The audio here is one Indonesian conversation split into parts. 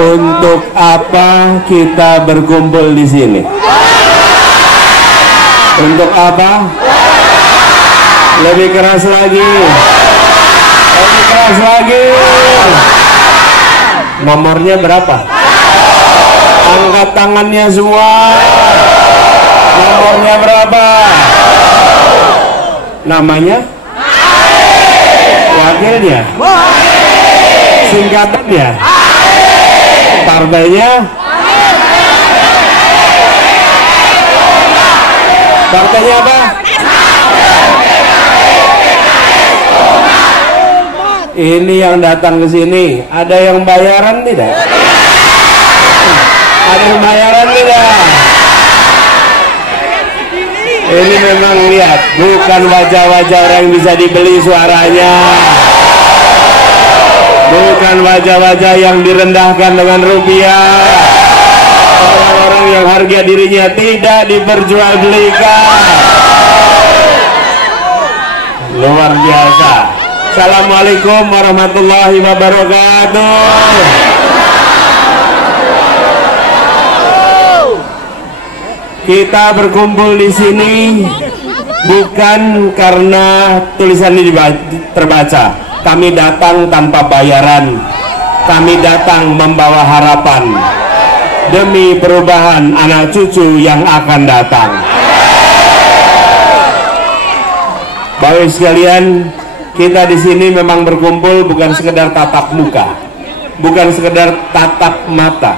Untuk apa kita berkumpul di sini? Untuk apa? Lebih keras lagi. Lebih keras lagi. Nomornya berapa? Angkat tangannya semua. Nomornya berapa? Namanya? Wakilnya? Singkatannya? Partainya? Partainya apa? Ini yang datang ke sini, ada yang bayaran tidak? Ada yang bayaran tidak? Ini memang lihat, bukan wajah-wajah orang yang bisa dibeli suaranya. Bukan wajah-wajah yang direndahkan dengan rupiah. Orang-orang yang harga dirinya tidak diperjualbelikan. Luar biasa. Assalamualaikum warahmatullahi wabarakatuh. Kita berkumpul di sini bukan karena tulisan ini terbaca. Kami datang tanpa bayaran. Kami datang membawa harapan demi perubahan anak cucu yang akan datang. Bapak sekalian, kita di sini memang berkumpul bukan sekedar tatap muka, bukan sekedar tatap mata.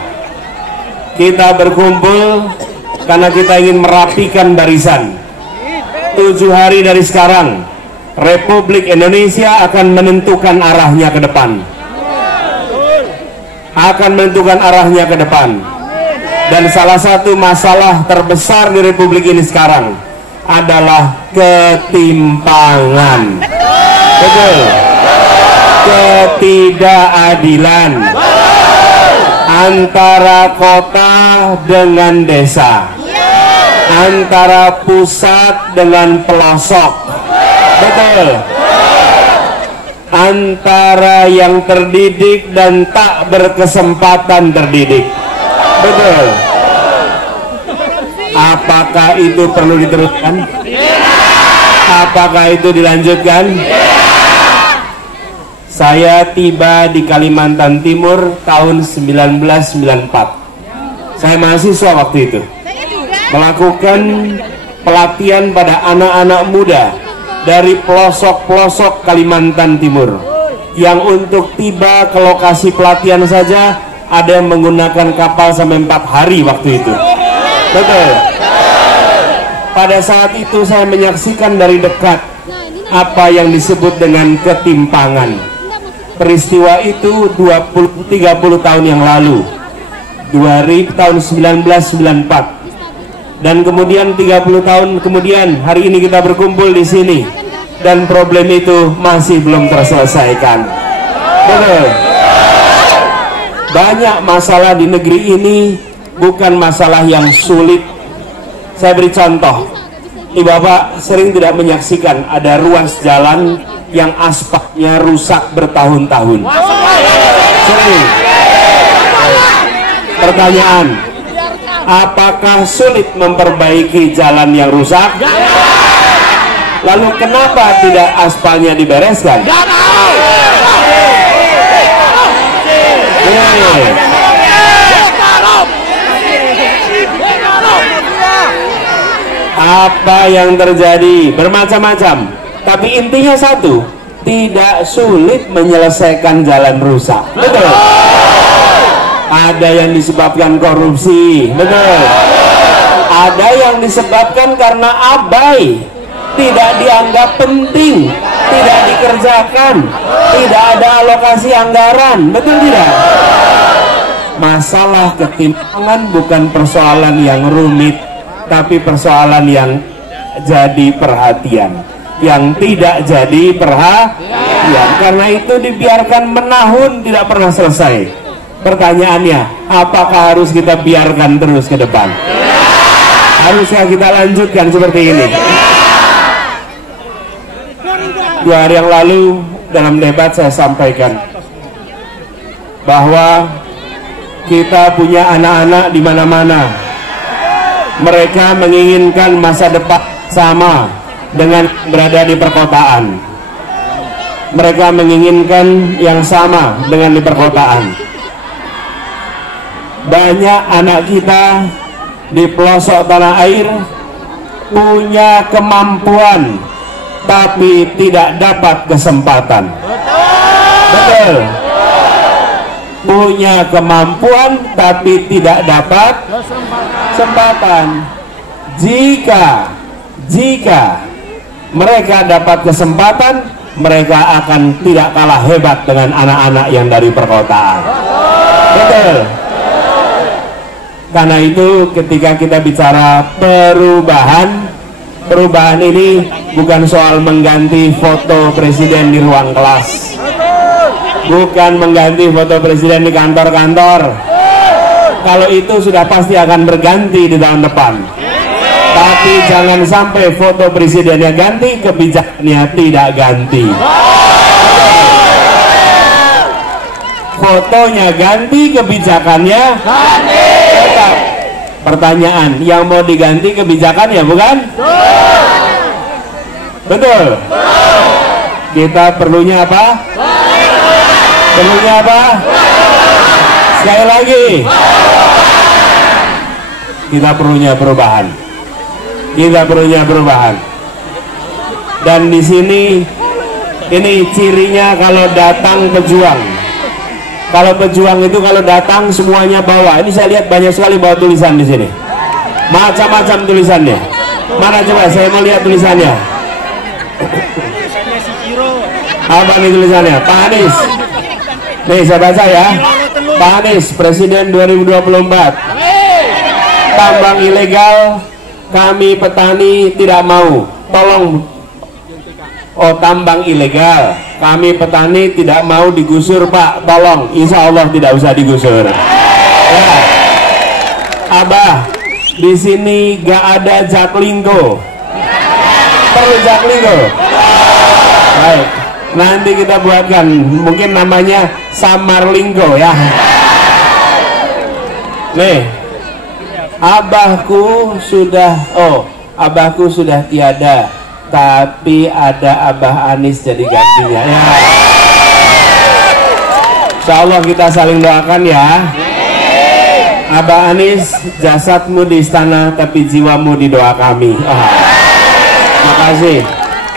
Kita berkumpul karena kita ingin merapikan barisan. 7 hari dari sekarang, Republik Indonesia akan menentukan arahnya ke depan. Akan menentukan arahnya ke depan. Dan salah satu masalah terbesar di Republik ini sekarang adalah ketimpangan. Betul. Ketidakadilan antara kota dengan desa, antara pusat dengan pelosok. Betul. Antara yang terdidik dan tak berkesempatan terdidik. Betul. Apakah itu perlu diteruskan? Apakah itu dilanjutkan? Saya tiba di Kalimantan Timur tahun 1994. Saya mahasiswa waktu itu. Melakukan pelatihan pada anak-anak muda dari pelosok-pelosok Kalimantan Timur, yang untuk tiba ke lokasi pelatihan saja ada yang menggunakan kapal sampai 4 hari waktu itu. Betul. Pada saat itu saya menyaksikan dari dekat apa yang disebut dengan ketimpangan. Peristiwa itu 30 tahun yang lalu, tahun 1994. Dan kemudian 30 tahun kemudian hari ini kita berkumpul di sini dan problem itu masih belum terselesaikan. Betul. Banyak masalah di negeri ini bukan masalah yang sulit. Saya beri contoh. Bapak sering tidak menyaksikan ada ruas jalan yang aspalnya rusak bertahun-tahun. Sering. Pertanyaan, apakah sulit memperbaiki jalan yang rusak? Lalu kenapa tidak aspalnya dibereskan? Apa yang terjadi? Bermacam-macam. Tapi intinya satu, tidak sulit menyelesaikan jalan rusak. Betul. Ada yang disebabkan korupsi, betul. Ada yang disebabkan karena abai, tidak dianggap penting, tidak dikerjakan, tidak ada alokasi anggaran, betul tidak? Masalah ketimpangan bukan persoalan yang rumit, tapi persoalan yang jadi perhatian, yang tidak jadi perhatian. Karena itu dibiarkan menahun tidak pernah selesai. Pertanyaannya, apakah harus kita biarkan terus ke depan? Haruskah kita lanjutkan seperti ini? 2 hari yang lalu dalam debat saya sampaikan bahwa kita punya anak-anak di mana-mana. Mereka menginginkan masa depan sama dengan berada di perkotaan. Mereka menginginkan yang sama dengan di perkotaan. Banyak anak kita di pelosok tanah air punya kemampuan tapi tidak dapat kesempatan. Betul. Punya kemampuan tapi tidak dapat kesempatan. Jika mereka dapat kesempatan, mereka akan tidak kalah hebat dengan anak-anak yang dari perkotaan. Betul. Karena itu ketika kita bicara perubahan ini bukan soal mengganti foto presiden di ruang kelas, bukan mengganti foto presiden di kantor-kantor. Kalau itu sudah pasti akan berganti di tahun depan. Tapi jangan sampai foto presidennya ganti, kebijakannya tidak ganti. Fotonya ganti, kebijakannya tetap. Pertanyaan, yang mau diganti kebijakannya bukan? Betul. Kita perlunya apa? Perlunya apa? Sekali lagi, kita perlunya perubahan. Kita perlunya perubahan. Dan di sini ini cirinya kalau datang pejuang. Kalau pejuang itu kalau datang semuanya bawa. Ini saya lihat banyak sekali bawa tulisan di sini. Macam-macam tulisannya. Mana coba saya mau lihat tulisannya. Apa nih tulisannya? Pak Anies. Nih saya baca ya. Pak Anies, Presiden 2024. Tambang ilegal kami petani tidak mau. Tolong. Oh, tambang ilegal kami petani tidak mau digusur Pak, tolong. Insya Allah tidak usah digusur ya. Abah, di sini gak ada Jaklingko. Perlu Jaklingko? Baik, nanti kita buatkan, mungkin namanya Samarlingko ya. Nih, abahku sudah tiada, tapi ada Abah Anies jadi gantinya ya. Insya Allah kita saling doakan ya. Abah Anies, jasadmu di istana tapi jiwamu di doa kami. Makasih.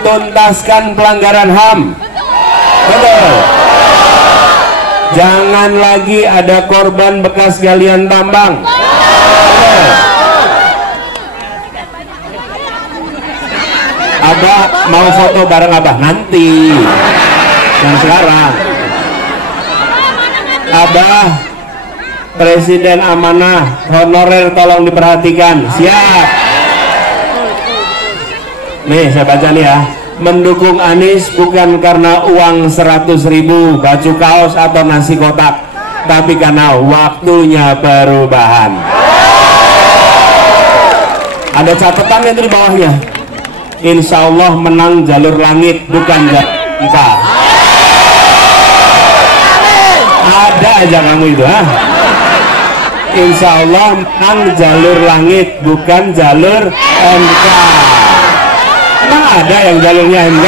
Tuntaskan pelanggaran HAM. Betul. Jangan lagi ada korban bekas galian tambang. Betul. Abah mau foto bareng Abah nanti, yang sekarang. Abah, Presiden amanah, honorer tolong diperhatikan. Siap. Nih saya baca nih ya. Mendukung Anies bukan karena uang 100.000, baju kaos atau nasi kotak, tapi karena waktunya perubahan. Ada catatan itu di bawahnya. Insya Allah menang jalur langit bukan jalur muka. Ada aja kamu itu ha? Insya Allah menang jalur langit bukan jalur MK. Emang ada yang jalurnya MK?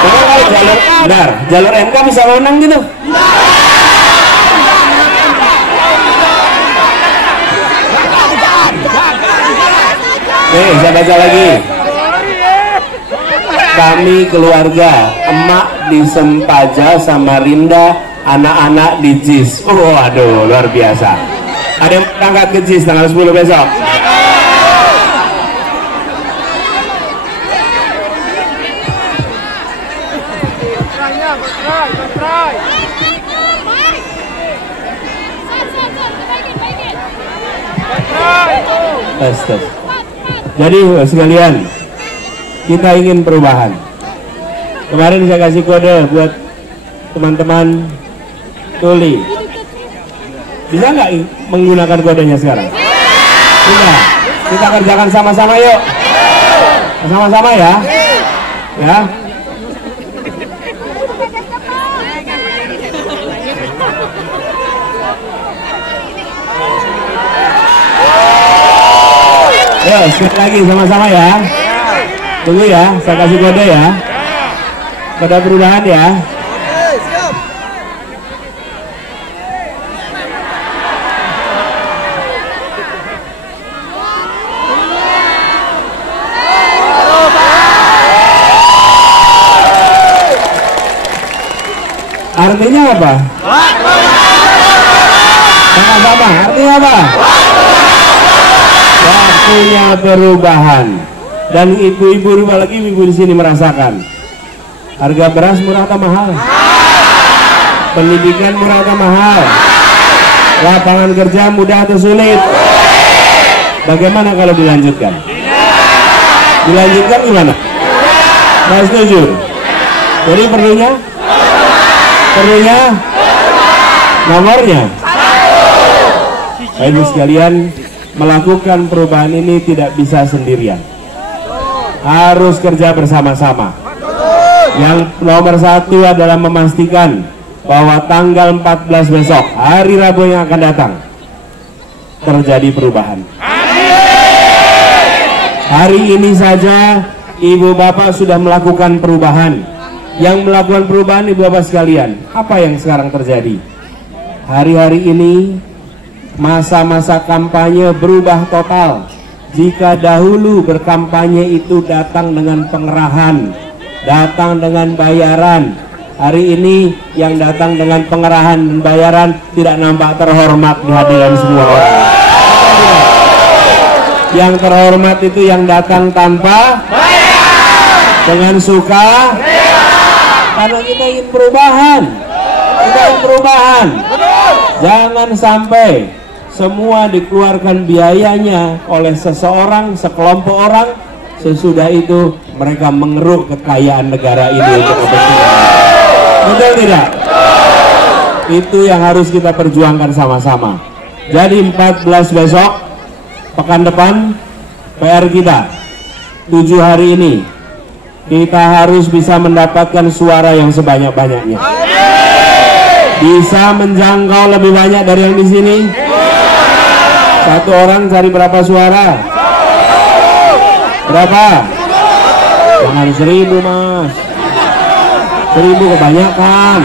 Kalau jalur benar, jalur MK bisa menang gitu? Nih saya baca lagi. Kami keluarga, emak di Sempaja, Samarinda, anak-anak di JIS. Oh aduh luar biasa. Ada yang berangkat ke JIS tanggal 10 besok. Jadi sekalian, kita ingin perubahan. Kemarin saya kasih kode buat teman-teman tuli. Bisa nggak menggunakan kodenya sekarang? Bisa. Kita kerjakan sama-sama yuk. Sama-sama ya. Ya. Ayo sekali lagi sama-sama ya. Tunggu ya, saya kasih kode ya. Kode perubahan ya. Artinya apa? Sama-sama, artinya apa? Waktunya perubahan. Dan ibu-ibu, apalagi ibu di sini merasakan harga beras murah atau mahal? Pendidikan murah atau mahal? Lapangan kerja mudah atau sulit? Bagaimana kalau dilanjutkan? Dilanjutkan gimana? Nggak setuju? Jadi perlunya nomornya. Ibu sekalian, melakukan perubahan ini tidak bisa sendirian, harus kerja bersama-sama. Yang nomor satu adalah memastikan bahwa tanggal 14 besok, hari Rabu yang akan datang, terjadi perubahan. Hari ini saja ibu bapak sudah melakukan perubahan. Yang melakukan perubahan ibu bapak sekalian, apa yang sekarang terjadi? Hari-hari ini masa-masa kampanye berubah total. Jika dahulu berkampanye itu datang dengan pengerahan, datang dengan bayaran, hari ini yang datang dengan pengerahan dan bayaran tidak nampak terhormat di hadiran semua orang. Yang terhormat itu yang datang tanpa bayar, dengan suka, karena kita ingin perubahan. Kita ingin perubahan. Jangan sampai semua dikeluarkan biayanya oleh seseorang, sekelompok orang, sesudah itu mereka mengeruk kekayaan negara ini untuk kepentingan. Betul tidak? Itu yang harus kita perjuangkan sama-sama. Jadi 14 besok, pekan depan, PR kita 7 hari ini, kita harus bisa mendapatkan suara yang sebanyak-banyaknya. Bisa menjangkau lebih banyak dari yang di sini. Satu orang cari berapa suara? Berapa? Jangan 1000 mas. 1000 kebanyakan.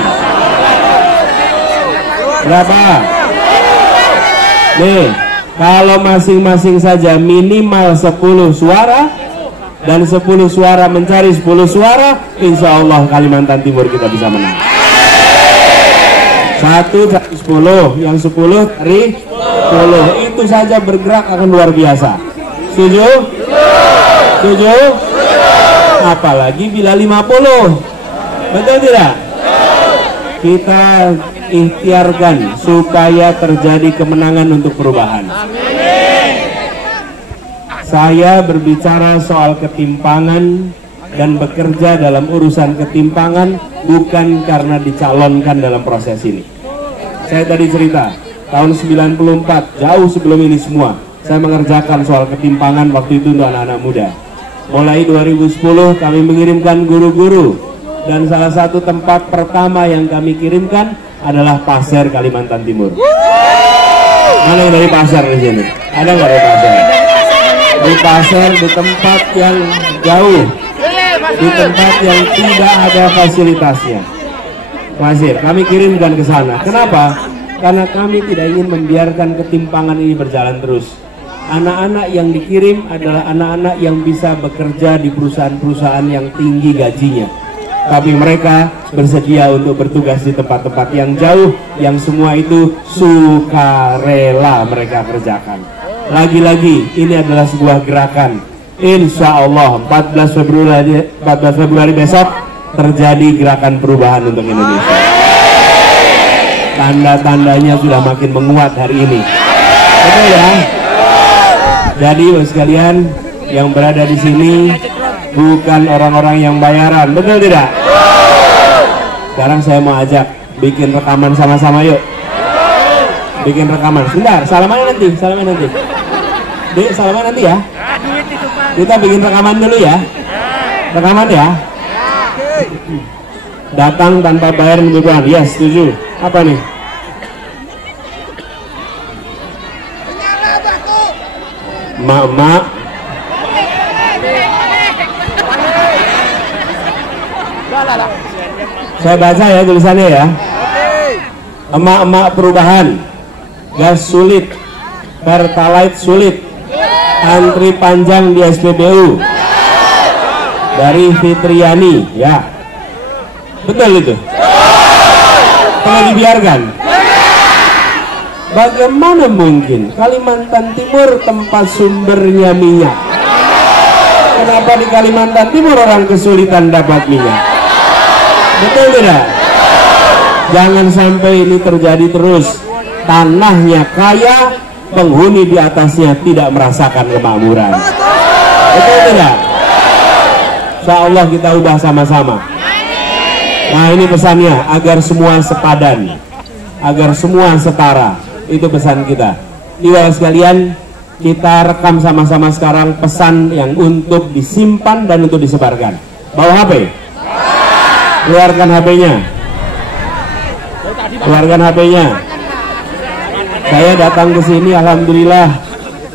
Berapa? Nih, kalau masing-masing saja minimal 10 suara, dan 10 suara mencari 10 suara, insya Allah Kalimantan Timur kita bisa menang. 1 dari 10, yang 10 dari 10, itu saja bergerak akan luar biasa. Setuju? Setuju? Apalagi bila 50, betul tidak? Kita ikhtiarkan supaya terjadi kemenangan untuk perubahan. Saya berbicara soal ketimpangan dan bekerja dalam urusan ketimpangan bukan karena dicalonkan dalam proses ini. Saya tadi cerita, tahun 94, jauh sebelum ini semua, saya mengerjakan soal ketimpangan waktu itu untuk anak-anak muda. Mulai 2010 kami mengirimkan guru-guru, dan salah satu tempat pertama yang kami kirimkan adalah Pasir, Kalimantan Timur. Mana yang dari Pasir di sini? Ada nggak dari Pasir? Di Pasir, di tempat yang jauh, di tempat yang tidak ada fasilitasnya. Pasir, kami kirimkan ke sana. Kenapa? Karena kami tidak ingin membiarkan ketimpangan ini berjalan terus. Anak-anak yang dikirim adalah anak-anak yang bisa bekerja di perusahaan-perusahaan yang tinggi gajinya, tapi mereka bersedia untuk bertugas di tempat-tempat yang jauh, yang semua itu sukarela mereka kerjakan. Lagi-lagi ini adalah sebuah gerakan. Insya Allah 14 Februari besok terjadi gerakan perubahan untuk Indonesia. Tanda-tandanya sudah makin menguat hari ini. Betul ya? Jadi sekalian yang berada di sini bukan orang-orang yang bayaran, betul tidak? Sekarang saya mau ajak bikin rekaman sama-sama, yuk. Bikin rekaman. Sebentar, salaman nanti. Dek, salaman nanti ya. Kita bikin rekaman dulu ya. Rekaman ya. Datang tanpa bayar kebutuhan. Ya, setuju. Apa nih? Mak-mak Saya baca ya tulisannya ya. Emak-emak perubahan, gas sulit, pertalite sulit, antri panjang di SPBU. Dari Fitriani, ya. Betul itu? Perlu dibiarkan? Bagaimana mungkin Kalimantan Timur tempat sumbernya minyak? Kenapa di Kalimantan Timur orang kesulitan dapat minyak? Betul tidak? Jangan sampai ini terjadi terus. Tanahnya kaya, penghuni di atasnya tidak merasakan kemakmuran. Betul tidak? Insya Allah kita ubah sama-sama. Nah, ini pesannya, agar semua sepadan, agar semua setara. Itu pesan kita. Ibu sekalian, kita rekam sama-sama sekarang pesan yang untuk disimpan dan untuk disebarkan. Bawa HP, keluarkan HP-nya, keluarkan HP-nya. Saya datang ke sini, alhamdulillah,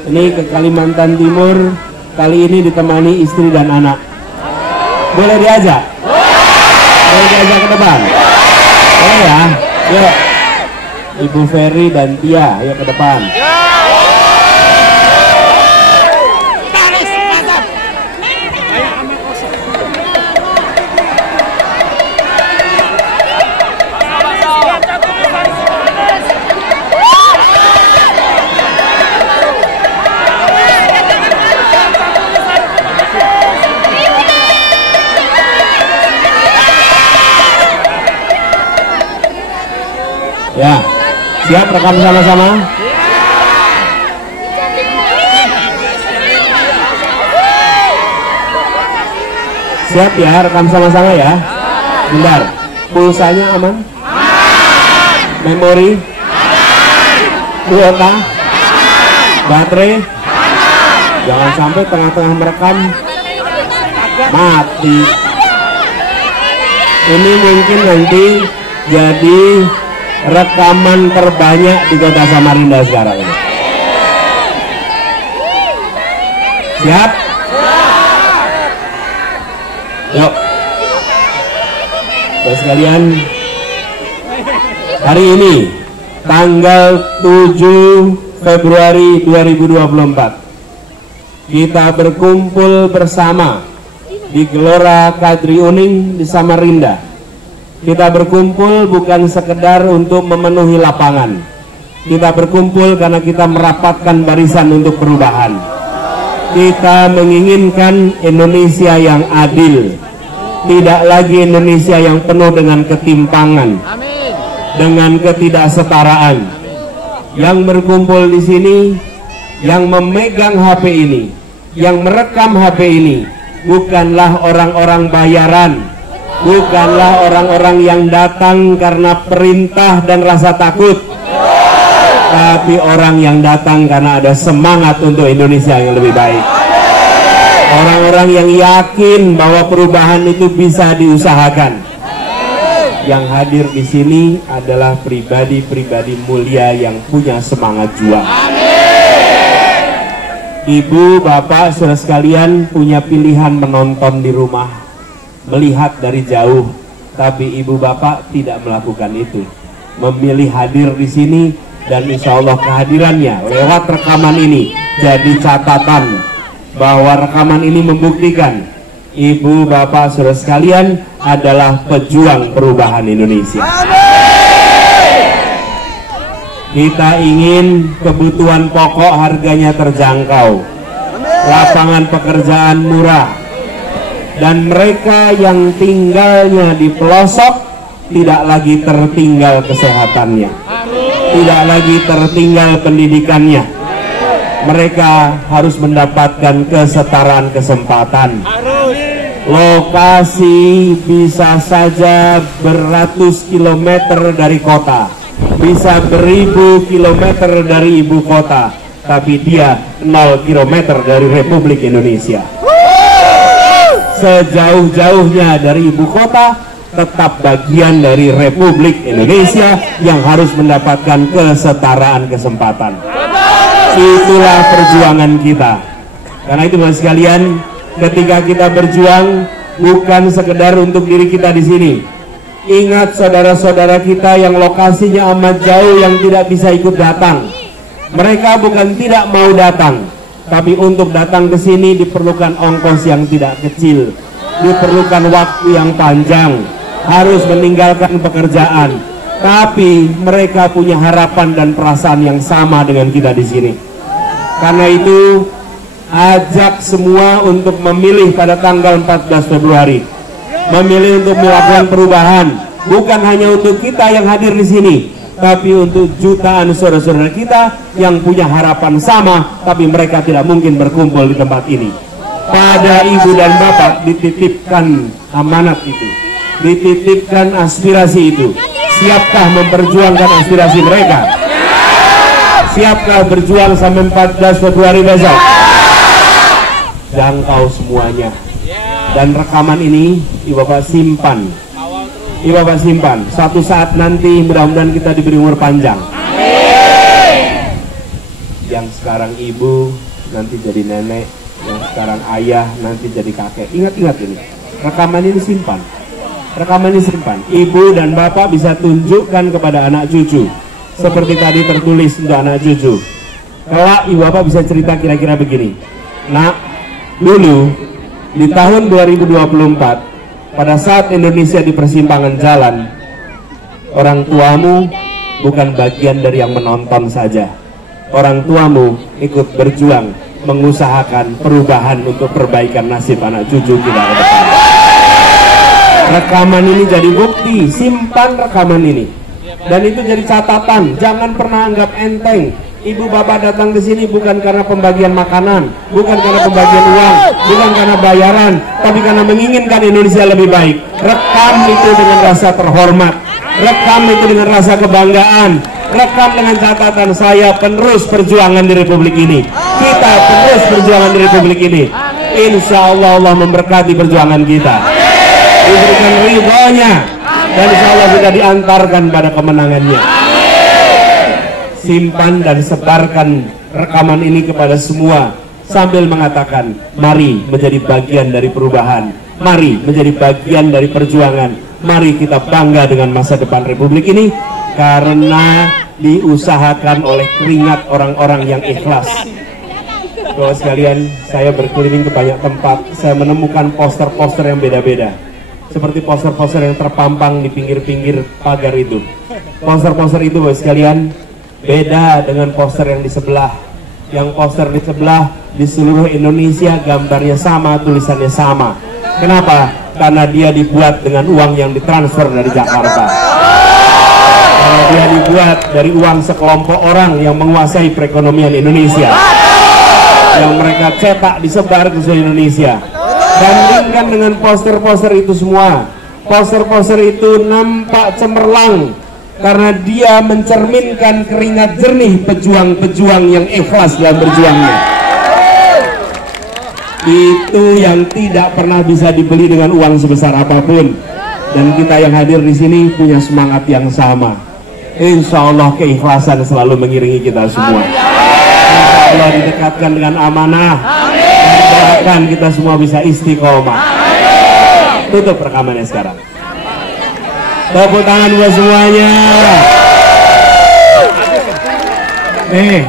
ini ke Kalimantan Timur, kali ini ditemani istri dan anak. Boleh diajak? Boleh diajak ke depan? Boleh ya? Yuk, Ibu Ferry dan Tia, ayo ke depan. Ya, siap rekam sama-sama? Siap ya, rekam sama-sama ya. Bentar, pulsanya aman? Memori? Kuota? Baterai? Jangan sampai tengah-tengah merekam mati. Ini mungkin nanti jadi rekaman terbanyak di kota Samarinda sekarang ini. Siap? Yuk. Bapak sekalian, hari ini tanggal 7 Februari 2024 kita berkumpul bersama di Gelora Kadri Uning di Samarinda. Kita berkumpul bukan sekedar untuk memenuhi lapangan. Kita berkumpul karena kita merapatkan barisan untuk perubahan. Kita menginginkan Indonesia yang adil. Tidak lagi Indonesia yang penuh dengan ketimpangan, dengan ketidaksetaraan. Yang berkumpul di sini, yang memegang HP ini, yang merekam HP ini, bukanlah orang-orang bayaran. Bukanlah orang-orang yang datang karena perintah dan rasa takut, tapi orang yang datang karena ada semangat untuk Indonesia yang lebih baik. Orang-orang yang yakin bahwa perubahan itu bisa diusahakan. Yang hadir di sini adalah pribadi-pribadi mulia yang punya semangat juang. Ibu, bapak, saudara sekalian punya pilihan menonton di rumah, melihat dari jauh, tapi ibu bapak tidak melakukan itu, memilih hadir di sini, dan insya Allah kehadirannya lewat rekaman ini jadi catatan bahwa rekaman ini membuktikan ibu bapak saudara sekalian adalah pejuang perubahan Indonesia. Kita ingin kebutuhan pokok harganya terjangkau, lapangan pekerjaan murah, dan mereka yang tinggalnya di pelosok tidak lagi tertinggal kesehatannya, tidak lagi tertinggal pendidikannya. Mereka harus mendapatkan kesetaraan kesempatan. Lokasi bisa saja beratus kilometer dari kota, bisa beribu kilometer dari ibu kota, tapi dia 0 kilometer dari Republik Indonesia. Sejauh-jauhnya dari ibu kota, tetap bagian dari Republik Indonesia yang harus mendapatkan kesetaraan kesempatan. Itulah perjuangan kita. Karena itu, Bapak sekalian, ketika kita berjuang, bukan sekedar untuk diri kita di sini. Ingat saudara-saudara kita yang lokasinya amat jauh yang tidak bisa ikut datang. Mereka bukan tidak mau datang, tapi untuk datang ke sini diperlukan ongkos yang tidak kecil, diperlukan waktu yang panjang, harus meninggalkan pekerjaan. Tapi mereka punya harapan dan perasaan yang sama dengan kita di sini. Karena itu, ajak semua untuk memilih pada tanggal 14 Februari. Memilih untuk melakukan perubahan, bukan hanya untuk kita yang hadir di sini, tapi untuk jutaan saudara-saudara kita yang punya harapan sama, tapi mereka tidak mungkin berkumpul di tempat ini. Pada ibu dan bapak dititipkan amanat itu, dititipkan aspirasi itu. Siapkah memperjuangkan aspirasi mereka? Siapkah berjuang sampai 14 Februari besok? Jangkau semuanya. Dan rekaman ini Ibu Bapak simpan. Ibu Bapak simpan. Suatu saat nanti mudah-mudahan kita diberi umur panjang. Yang sekarang ibu nanti jadi nenek, yang sekarang ayah nanti jadi kakek. Ingat-ingat ini. Rekaman ini simpan. Rekaman ini simpan. Ibu dan bapak bisa tunjukkan kepada anak cucu. Seperti tadi tertulis untuk anak cucu. Kelak ibu bapak bisa cerita kira-kira begini. Nak, dulu di tahun 2024, pada saat Indonesia di persimpangan jalan, orang tuamu bukan bagian dari yang menonton saja. Orang tuamu ikut berjuang, mengusahakan perubahan untuk perbaikan nasib anak cucu kita ke depan. Rekaman ini jadi bukti, simpan rekaman ini. Dan itu jadi catatan, jangan pernah anggap enteng. Ibu bapak datang ke sini bukan karena pembagian makanan, bukan karena pembagian uang, bukan karena bayaran, tapi karena menginginkan Indonesia lebih baik. Rekam itu dengan rasa terhormat, rekam itu dengan rasa kebanggaan, rekam dengan catatan saya penerus perjuangan di Republik ini. Kita terus perjuangan di Republik ini. Insya Allah Allah memberkati perjuangan kita, diberikan ridhonya, dan insya Allah kita diantarkan pada kemenangannya. Simpan dan sebarkan rekaman ini kepada semua sambil mengatakan, mari menjadi bagian dari perubahan, mari menjadi bagian dari perjuangan, mari kita bangga dengan masa depan Republik ini karena diusahakan oleh keringat orang-orang yang ikhlas. Bapak sekalian, saya berkeliling ke banyak tempat, saya menemukan poster-poster yang beda-beda, seperti poster-poster yang terpampang di pinggir-pinggir pagar itu. Poster-poster itu Bapak sekalian beda dengan poster yang di sebelah. Yang poster di sebelah di seluruh Indonesia gambarnya sama, tulisannya sama. Kenapa? Karena dia dibuat dengan uang yang ditransfer dari Jakarta. Karena dia dibuat dari uang sekelompok orang yang menguasai perekonomian Indonesia, yang mereka cetak disebar ke seluruh Indonesia. Bandingkan dengan poster-poster itu semua. Poster-poster itu nampak cemerlang karena dia mencerminkan keringat jernih pejuang-pejuang yang ikhlas dalam berjuangnya. Itu yang tidak pernah bisa dibeli dengan uang sebesar apapun. Dan kita yang hadir di sini punya semangat yang sama. Insya Allah keikhlasan selalu mengiringi kita semua. Insya Allah didekatkan dengan amanah. Dan doakan kita semua bisa istiqomah. Tutup rekamannya sekarang. Tepuk tangan buat semuanya. Nih.